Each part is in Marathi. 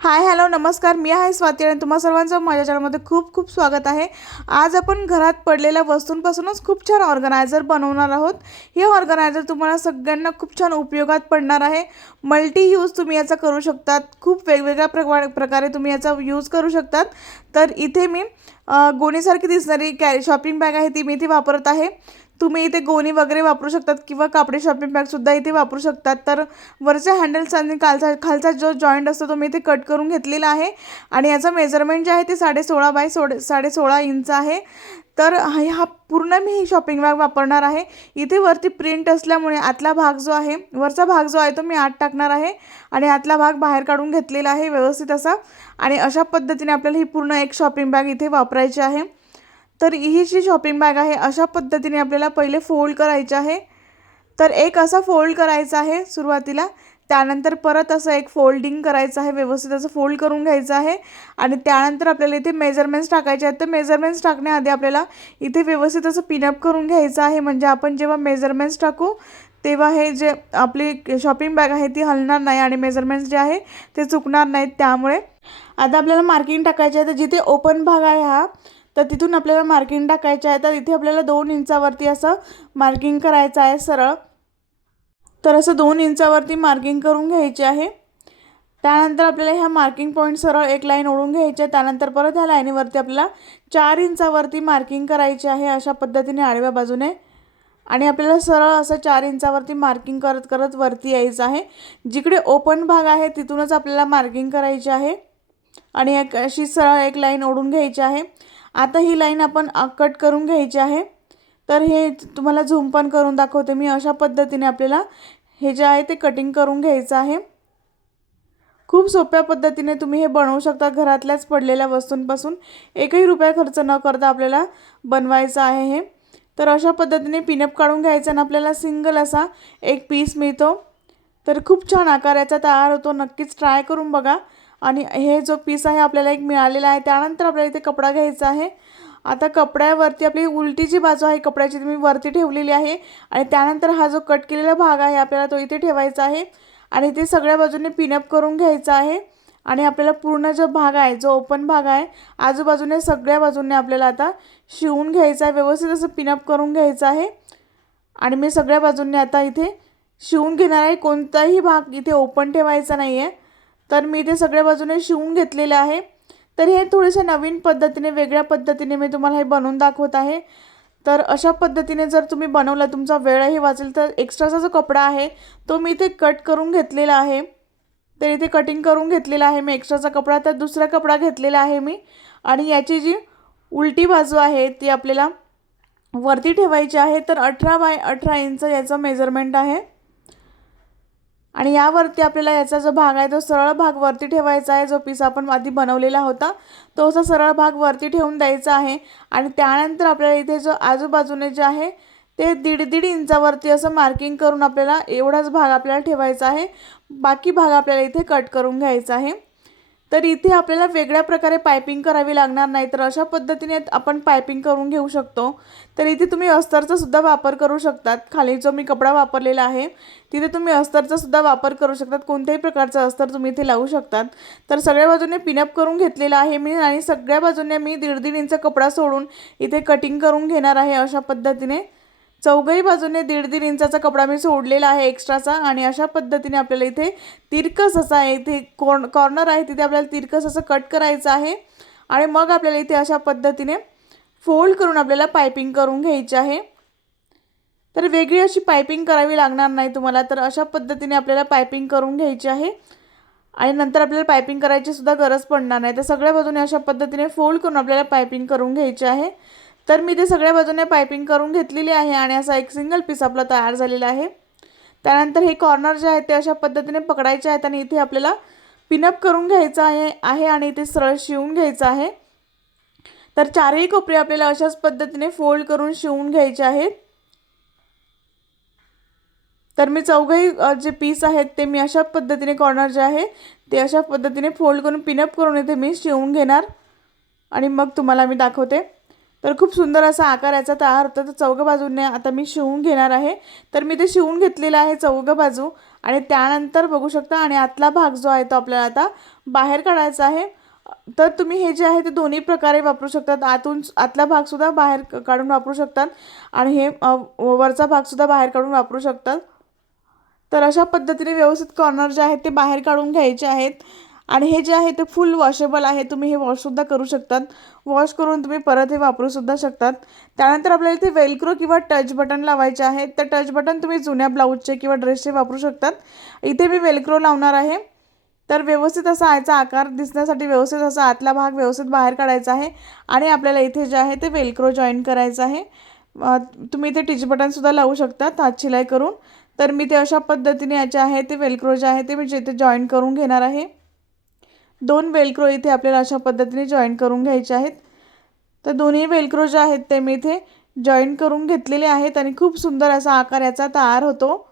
हाय हॅलो नमस्कार. मी आहे स्वाती आणि तुम्हा सर्वांचं माझ्या चॅनलमध्ये खूप खूप स्वागत आहे. आज आपण घरात पडलेल्या वस्तूंपासूनच खूप छान ऑर्गनायझर बनवणार आहोत. हे ऑर्गनायझर तुम्हाला सगळ्यांना खूप छान उपयोगात पडणार आहे. मल्टी यूज तुम्ही याचा करू शकतात. खूप वेगवेगळ्या प्रकार प्रकारे तुम्ही याचा यूज करू शकतात. तर इथे मी गोणीसारखी दिसणारी कॅरी शॉपिंग बॅग आहे ती मी इथे वापरत आहे. तुम्ही इथे गोणी वगैरे वापरू शकतात किंवा कापडी शॉपिंग बॅगसुद्धा इथे वापरू शकतात. तर वरच्या हँडल्स आणि खालचा खालचा जो जॉईंट असतो तो मी इथे कट करून घेतलेला आहे. आणि याचं मेजरमेंट जे आहे ते साडे सोळा बाय सोड साडे सोळा इंच आहे. तर हा पूर्ण मी ही शॉपिंग बॅग वापरणार आहे. इथे वरती प्रिंट असल्यामुळे आतला भाग जो आहे वरचा भाग जो आहे तो मी आत टाकणार आहे. आणि आतला भाग बाहेर काढून घेतलेला आहे व्यवस्थित असा. आणि अशा पद्धतीने आपल्याला ही पूर्ण एक शॉपिंग बॅग इथे वापरायची आहे. तर ही जी शॉपिंग बॅग आहे अशा पद्धतीने आपल्याला पहिले फोल्ड करायचे आहे. तर एक असा फोल्ड करायचा आहे सुरुवातीला. त्यानंतर परत असं एक फोल्डिंग करायचं आहे व्यवस्थित असं फोल्ड करून घ्यायचं आहे. आणि त्यानंतर आपल्याला इथे मेजरमेंट्स टाकायचे आहेत. तर मेजरमेंट्स टाकण्याआधी आपल्याला इथे व्यवस्थित असं पिनअप करून घ्यायचं आहे. म्हणजे आपण जेव्हा मेजरमेंट्स टाकू तेव्हा हे जे आपली शॉपिंग बॅग आहे ती हलणार नाही आणि मेजरमेंट्स जे आहे ते चुकणार नाहीत त्यामुळे. आता आपल्याला मार्किंग टाकायचे आहे. तर जिथे ओपन भाग आहे हा तर तिथून आपल्याला मार्किंग टाकायचं आहे. तर इथे आपल्याला दोन इंचावरती असं मार्किंग करायचं आहे सरळ. तर असं दोन इंचावरती मार्किंग करून घ्यायचे आहे. त्यानंतर आपल्याला ह्या मार्किंग पॉईंट सरळ एक लाईन ओढून घ्यायची आहे. त्यानंतर परत ह्या लाईनीवरती आपल्याला चार इंचावरती मार्किंग करायची आहे अशा पद्धतीने आडव्या बाजूने. आणि आपल्याला सरळ असं चार इंचावरती मार्किंग करत करत वरती यायचं आहे. जिकडे ओपन भाग आहे तिथूनच आपल्याला मार्किंग करायची आहे. आणि एक अशी सरळ एक लाईन ओढून घ्यायची आहे. आता ही लाईन आपण कट करून घ्यायची आहे. तर हे तुम्हाला झूम पण करून दाखवते मी. अशा पद्धतीने आपल्याला हे जे आहे ते कटिंग करून घ्यायचं आहे. खूप सोप्या पद्धतीने तुम्ही हे बनवू शकता घरातल्याच पडलेल्या वस्तूंपासून. एकही रुपया खर्च न करता आपल्याला बनवायचं आहे हे. तर अशा पद्धतीने पिनअप काढून घ्यायचं आणि आपल्याला सिंगल असा एक पीस मिळतो. तर खूप छान आकाराचा तयार होतो. नक्कीच ट्राय करून बघा. आणि हे जो पीस आहे आपल्याला एक मिळालेला आहे त्यानंतर आपल्याला इथे कपडा घ्यायचा आहे. आता कपड्यावरती आपली उलटी जी बाजू आहे कपड्याची ती मी वरती ठेवलेली आहे. आणि त्यानंतर हा जो कट केलेला भाग आहे आपल्याला तो इथे ठेवायचा आहे. आणि ते सगळ्या बाजूने पिनअप करून घ्यायचा आहे. आणि आपल्याला पूर्ण जो भाग आहे जो ओपन भाग आहे आजूबाजूने सगळ्या बाजूने आपल्याला आता शिवून घ्यायचा आहे. व्यवस्थित असं पिनअप करून घ्यायचं आहे. आणि मी सगळ्या बाजूंनी आता इथे शिवून घेणार आहे. कोणताही भाग इथे ओपन ठेवायचा नाही आहे तर मी ते सगळ्या बाजूने शिवून घेतलेलं आहे. तर हे थोडेसे नवीन पद्धतीने वेगळ्या पद्धतीने मी तुम्हाला हे बनवून दाखवत आहे. तर अशा पद्धतीने जर तुम्ही बनवला तुमचा वेळही वाचेल. तर एक्स्ट्राचा जो कपडा आहे तो मी इथे कट करून घेतलेला आहे. तर इथे कटिंग करून घेतलेला आहे मी एक्स्ट्राचा कपडा. तर दुसरा कपडा घेतलेला आहे मी. आणि याची जी उलटी बाजू आहे ती आपल्याला वरती ठेवायची आहे. तर अठरा बाय अठरा इंच याचं मेजरमेंट आहे. आणि यावरती आपल्याला याचा जो भाग आहे तो सरळ भाग वरती ठेवायचा आहे जो पीस आपण आधी बनवलेला होता तो असा सरळ भाग वरती ठेवून द्यायचा आहे. आणि त्यानंतर आपल्याला इथे जो आजूबाजूने जे आहे ते दीड दीड इंचावरती असं मार्किंग करून आपल्याला एवढाच भाग आपल्याला ठेवायचा आहे. बाकी भाग आपल्याला इथे कट करून घ्यायचा आहे. तर इथे आपल्याला वेगळ्या प्रकारे पायपिंग करावी लागणार नाही तर अशा पद्धतीने आपण पायपिंग करून घेऊ शकतो. तर इथे तुम्ही अस्तरचा सुद्धा वापर करू शकतात. खाली जो मी कपडा वापरलेला आहे तिथे तुम्ही अस्तरचा सुद्धा वापर करू शकतात. कोणत्याही प्रकारचं अस्तर तुम्ही इथे लावू शकतात. तर सगळ्या बाजूने पिनअप करून घेतलेला आहे मी आणि सगळ्या बाजूने मी दीड दीड इंच कपडा सोडून इथे कटिंग करून घेणार आहे अशा पद्धतीने. चौघही बाजूने दीड दीड इंचाचा कपडा मी सोडलेला आहे एक्स्ट्राचा आणि अशा पद्धतीने आपल्याला इथे तिरकस असा आहे इथे कॉर्न कॉर्नर आहे तिथे आपल्याला तिरकस असं कट करायचं आहे. आणि मग आपल्याला इथे अशा पद्धतीने फोल्ड करून आपल्याला पायपिंग करून घ्यायची आहे. तर वेगळी अशी पायपिंग करावी लागणार नाही तुम्हाला तर अशा पद्धतीने आपल्याला पायपिंग करून घ्यायची आहे. आणि नंतर आपल्याला पायपिंग करायची सुद्धा गरज पडणार नाही. तर सगळ्या बाजूने अशा पद्धतीने फोल्ड करून आपल्याला पायपिंग करून घ्यायची आहे. तर मी ते सगळ्या बाजूने पायपिंग करून घेतलेली आहे आणि असा एक सिंगल पीस आपला तयार झालेला आहे. त्यानंतर हे कॉर्नर जे आहेत ते अशा पद्धतीने पकडायचे आहेत आणि इथे आपल्याला पिनअप करून घ्यायचं आहे आहे आणि इथे सरळ शिवून घ्यायचं आहे. तर चारही कोपरे आपल्याला अशाच पद्धतीने फोल्ड करून शिवून घ्यायचे आहेत. तर मी चौघही जे पीस आहेत ते मी अशा पद्धतीने कॉर्नर जे आहे ते अशा पद्धतीने फोल्ड करून पिनअप करून इथे मी शिवून घेणार. आणि मग तुम्हाला मी दाखवते. तर खूप सुंदर असा आकार याचा तयार होता. तर चौघं बाजूने आता मी शिवून घेणार आहे. तर मी ते शिवून घेतलेलं आहे चौघं बाजू. आणि त्यानंतर बघू शकता आणि आतला भाग जो आहे तो आपल्याला आता बाहेर काढायचा आहे. तर तुम्ही हे जे आहे ते दोन्ही प्रकारे वापरू शकतात. आतून आतला भागसुद्धा बाहेर काढून वापरू शकतात. आणि हे वरचा भागसुद्धा बाहेर काढून वापरू शकतात. तर अशा पद्धतीने व्यवस्थित कॉर्नर जे आहेत ते बाहेर काढून घ्यायचे आहेत. आणि हे जे आहे ते फुल वॉशेबल आहे. तुम्ही हे वॉशसुद्धा करू शकतात. वॉश करून तुम्ही परत हे वापरूसुद्धा शकतात. त्यानंतर आपल्याला इथे वेलक्रो किंवा टच बटन लावायचे आहेत तर टच बटन तुम्ही जुन्या ब्लाऊजचे किंवा ड्रेसचे वापरू शकतात. इथे मी वेलक्रो लावणार आहे. तर व्यवस्थित असा याचा आकार दिसण्यासाठी व्यवस्थित असा आतला भाग व्यवस्थित बाहेर काढायचा आहे. आणि आपल्याला इथे जे आहे ते वेलक्रो जॉईन करायचं आहे. तुम्ही इथे टिच बटनसुद्धा लावू शकतात. हात शिलाई करून. तर मी ते अशा पद्धतीने याचे आहे ते वेलक्रो जे आहे ते मी जिथे जॉईन करून घेणार आहे. दोन वेलक्रो इथे आपल्याला अशा पद्धतीने जॉईन करून घ्यायचे आहेत. तर दोन्ही वेलक्रो जे आहेत ते मी इथे जॉईन करून घेतलेले आहेत आणि खूप सुंदर असा आकार याचा तयार होतो.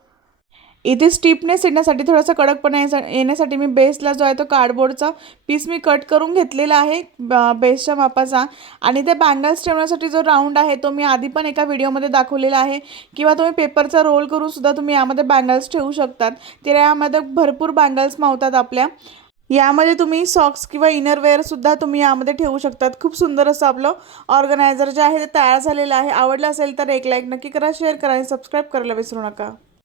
इथे स्टीपनेस येण्यासाठी थोडासा कडकपणा येण्यासाठी मी बेसला जो आहे तो कार्डबोर्डचा पीस मी कट करून घेतलेला आहे ब- बेसच्या मापाचा. आणि त्या बँगल्स ठेवण्यासाठी जो राऊंड आहे तो मी आधी पण एका व्हिडिओमध्ये दाखवलेला आहे. किंवा तुम्ही पेपरचा रोल करूनसुद्धा तुम्ही यामध्ये बँगल्स ठेवू शकतात. तर यामध्ये भरपूर बँगल्स मावतात आपल्या. यामध्ये तुम्ही सॉक्स किंवा इनरवेअरसुद्धा तुम्ही यामध्ये ठेवू शकतात. खूप सुंदर असं आपलं ऑर्गनायझर जे आहे ते तयार झालेलं आहे. आवडलं असेल तर एक लाईक नक्की करा शेअर करा आणि सबस्क्राईब करायला विसरू नका.